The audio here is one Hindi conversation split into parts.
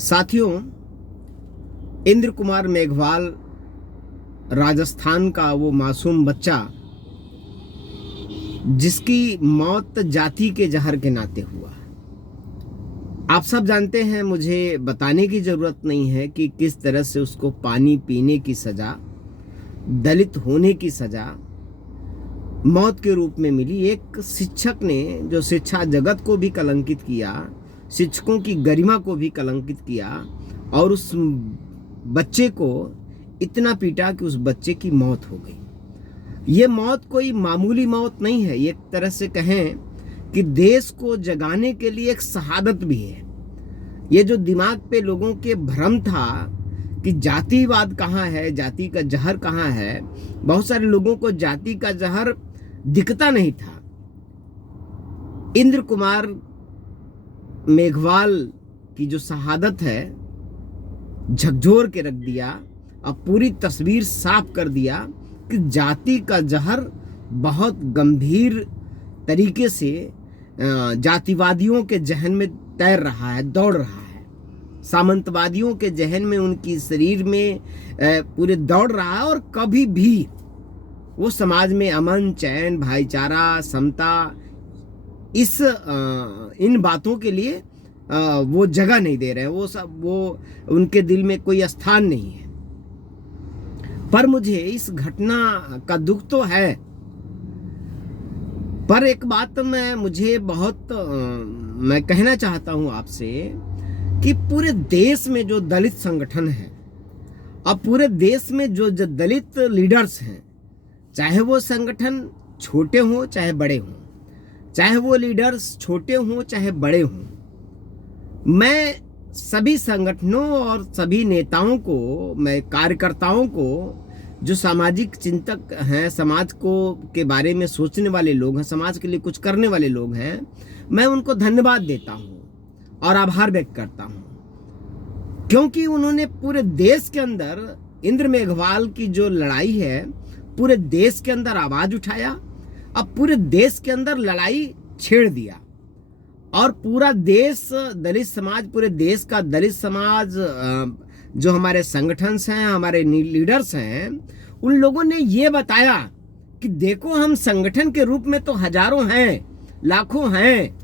साथियों, इंद्र कुमार मेघवाल राजस्थान का वो मासूम बच्चा जिसकी मौत जाति के जहर के नाते हुआ। आप सब जानते हैं, मुझे बताने की जरूरत नहीं है कि किस तरह से उसको पानी पीने की सजा, दलित होने की सजा मौत के रूप में मिली। एक शिक्षक ने जो शिक्षा जगत को भी कलंकित किया, शिक्षकों की गरिमा को भी कलंकित किया और उस बच्चे को इतना पीटा कि उस बच्चे की मौत हो गई। ये मौत कोई मामूली मौत नहीं है, एक तरह से कहें कि देश को जगाने के लिए एक शहादत भी है। ये जो दिमाग पे लोगों के भ्रम था कि जातिवाद कहाँ है, जाति का जहर कहाँ है, बहुत सारे लोगों को जाति का जहर दिखता नहीं था। इंद्र कुमार मेघवाल की जो शहादत है झकझोर के रख दिया, अब पूरी तस्वीर साफ कर दिया कि जाति का जहर बहुत गंभीर तरीके से जातिवादियों के जहन में तैर रहा है, दौड़ रहा है। सामंतवादियों के जहन में, उनकी शरीर में पूरे दौड़ रहा है और कभी भी वो समाज में अमन, चैन, भाईचारा, समता, इन बातों के लिए वो जगह नहीं दे रहे हैं। वो उनके दिल में कोई स्थान नहीं है। पर मुझे इस घटना का दुख तो है, पर एक बात मैं कहना चाहता हूं आपसे कि पूरे देश में जो दलित संगठन है, अब पूरे देश में जो दलित लीडर्स हैं, चाहे वो संगठन छोटे हों चाहे बड़े हों, चाहे वो लीडर्स छोटे हों चाहे बड़े हों, मैं सभी संगठनों और सभी नेताओं को, मैं कार्यकर्ताओं को, जो सामाजिक चिंतक हैं, समाज को के बारे में सोचने वाले लोग हैं, समाज के लिए कुछ करने वाले लोग हैं, मैं उनको धन्यवाद देता हूं और आभार व्यक्त करता हूं, क्योंकि उन्होंने पूरे देश के अंदर इंद्र मेघवाल की जो लड़ाई है, पूरे देश के अंदर आवाज उठाया। अब पूरे देश के अंदर लड़ाई छेड़ दिया और पूरा देश, दलित समाज, पूरे देश का दलित समाज, जो हमारे संगठन हैं, हमारे लीडर्स हैं, उन लोगों ने ये बताया कि देखो, हम संगठन के रूप में तो हजारों हैं, लाखों हैं,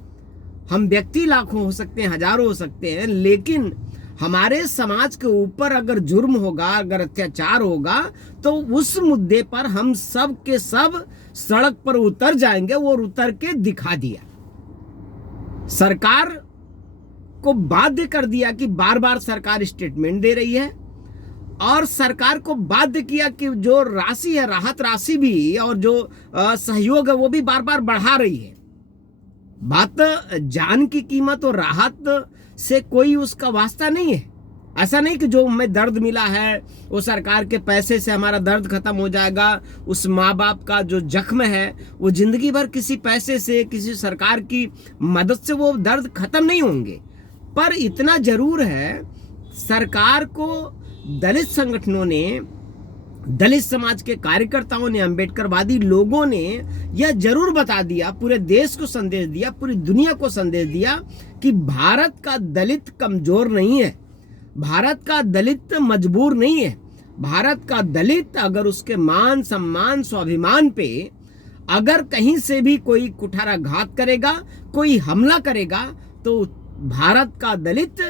हम व्यक्ति लाखों हो सकते हैं, हजारों हो सकते हैं, लेकिन हमारे समाज के ऊपर अगर जुर्म होगा, अगर अत्याचार होगा, तो उस मुद्दे पर हम सब के सब सड़क पर उतर जाएंगे। वो उतर के दिखा दिया, सरकार को बाध्य कर दिया कि बार बार सरकार स्टेटमेंट दे रही है और सरकार को बाध्य किया कि जो राशि है, राहत राशि भी और जो सहयोग है, वो भी बार बार बढ़ा रही है। बात जान की कीमत और राहत से कोई उसका वास्ता नहीं है। ऐसा नहीं कि जो हमें दर्द मिला है वो सरकार के पैसे से हमारा दर्द खत्म हो जाएगा। उस माँ बाप का जो जख्म है वो जिंदगी भर किसी पैसे से, किसी सरकार की मदद से वो दर्द खत्म नहीं होंगे। पर इतना जरूर है, सरकार को दलित संगठनों ने, दलित समाज के कार्यकर्ताओं ने, अम्बेडकरवादी लोगों ने यह जरूर बता दिया, पूरे देश को संदेश दिया, पूरी दुनिया को संदेश दिया कि भारत का दलित कमजोर नहीं है, भारत का दलित मजबूर नहीं है। भारत का दलित अगर उसके मान, सम्मान, स्वाभिमान पे अगर कहीं से भी कोई कुठाराघात करेगा, कोई हमला करेगा, तो भारत का दलित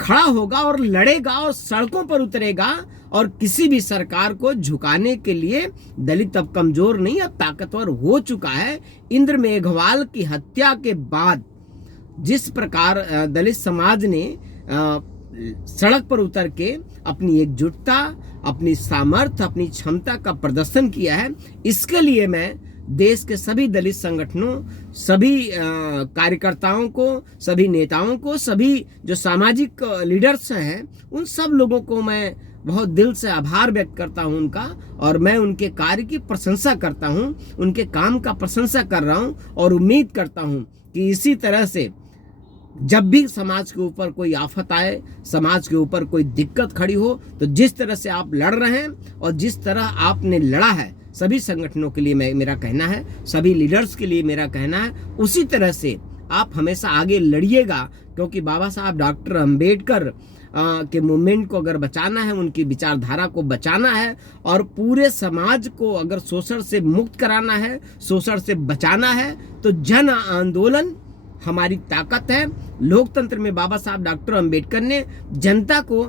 खड़ा होगा और लड़ेगा और सड़कों पर उतरेगा और किसी भी सरकार को झुकाने के लिए दलित अब कमजोर नहीं, अब ताकतवर हो चुका है। इंद्र मेघवाल की हत्या के बाद जिस प्रकार दलित समाज ने सड़क पर उतर के अपनी एकजुटता, अपनी सामर्थ्य, अपनी क्षमता का प्रदर्शन किया है, इसके लिए मैं देश के सभी दलित संगठनों, सभी कार्यकर्ताओं को, सभी नेताओं को, सभी जो सामाजिक लीडर्स हैं, उन सब लोगों को मैं बहुत दिल से आभार व्यक्त करता हूं उनका, और मैं उनके कार्य की प्रशंसा करता हूं, उनके काम का प्रशंसा कर रहा हूं और उम्मीद करता हूं कि इसी तरह से जब भी समाज के ऊपर कोई आफत आए, समाज के ऊपर कोई दिक्कत खड़ी हो, तो जिस तरह से आप लड़ रहे हैं और जिस तरह आपने लड़ा है, सभी संगठनों के लिए मेरा कहना है, सभी लीडर्स के लिए मेरा कहना है, उसी तरह से आप हमेशा आगे लड़िएगा, क्योंकि बाबा साहब डॉक्टर अंबेडकर के मूवमेंट को अगर बचाना है, उनकी विचारधारा को बचाना है और पूरे समाज को अगर शोषण से मुक्त कराना है, शोषण से बचाना है, तो जन आंदोलन हमारी ताकत है। लोकतंत्र में बाबा साहब डॉक्टर अंबेडकर ने जनता को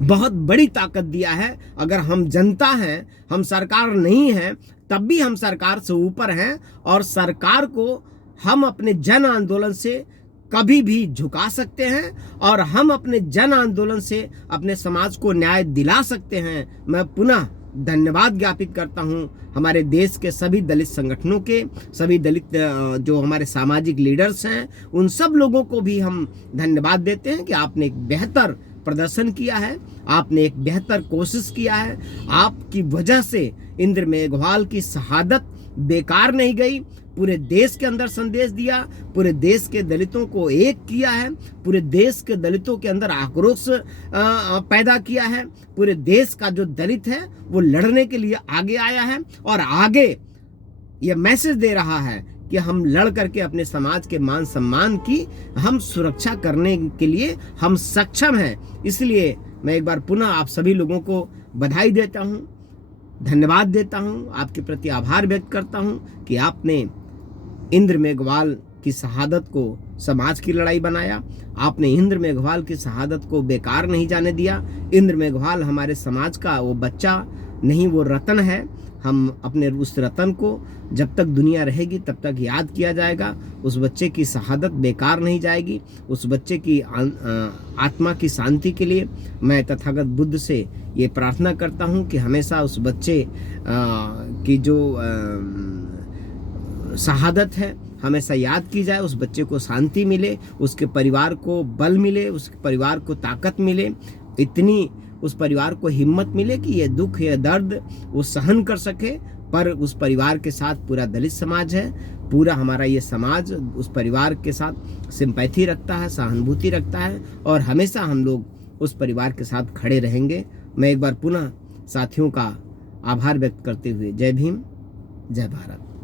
बहुत बड़ी ताकत दिया है। अगर हम जनता हैं, हम सरकार नहीं हैं, तब भी हम सरकार से ऊपर हैं और सरकार को हम अपने जन आंदोलन से कभी भी झुका सकते हैं और हम अपने जन आंदोलन से अपने समाज को न्याय दिला सकते हैं। मैं पुनः धन्यवाद ज्ञापित करता हूं हमारे देश के सभी दलित संगठनों के, सभी दलित जो हमारे सामाजिक लीडर्स हैं, उन सब लोगों को भी हम धन्यवाद देते हैं कि आपने एक बेहतर प्रदर्शन किया है, आपने एक बेहतर कोशिश किया है। आपकी वजह से इंद्र मेघवाल की शहादत बेकार नहीं गई। पूरे देश के अंदर संदेश दिया, पूरे देश के दलितों को एक किया है, पूरे देश के दलितों के अंदर आक्रोश पैदा किया है। पूरे देश का जो दलित है वो लड़ने के लिए आगे आया है और आगे ये मैसेज दे रहा है कि हम लड़ करके अपने समाज के मान सम्मान की हम सुरक्षा करने के लिए हम सक्षम हैं। इसलिए मैं एक बार पुनः आप सभी लोगों को बधाई देता हूँ, धन्यवाद देता हूँ, आपके प्रति आभार व्यक्त करता हूँ कि आपने इंद्र मेघवाल की शहादत को समाज की लड़ाई बनाया। आपने इंद्र मेघवाल की शहादत को बेकार नहीं जाने दिया। इंद्र मेघवाल हमारे समाज का वो बच्चा नहीं, वो रतन है। हम अपने उस रतन को जब तक दुनिया रहेगी तब तक याद किया जाएगा। उस बच्चे की शहादत बेकार नहीं जाएगी। उस बच्चे की आत्मा की शांति के लिए मैं तथागत बुद्ध से ये प्रार्थना करता हूँ कि हमेशा उस बच्चे की जो शहादत है हमेशा याद की जाए। उस बच्चे को शांति मिले, उसके परिवार को बल मिले, उसके परिवार को ताकत मिले, इतनी उस परिवार को हिम्मत मिले कि ये दुख, ये दर्द वो सहन कर सके। पर उस परिवार के साथ पूरा दलित समाज है, पूरा हमारा ये समाज उस परिवार के साथ सिंपैथी रखता है, सहानुभूति रखता है और हमेशा हम लोग उस परिवार के साथ खड़े रहेंगे। मैं एक बार पुनः साथियों का आभार व्यक्त करते हुए जय भीम, जय भारत।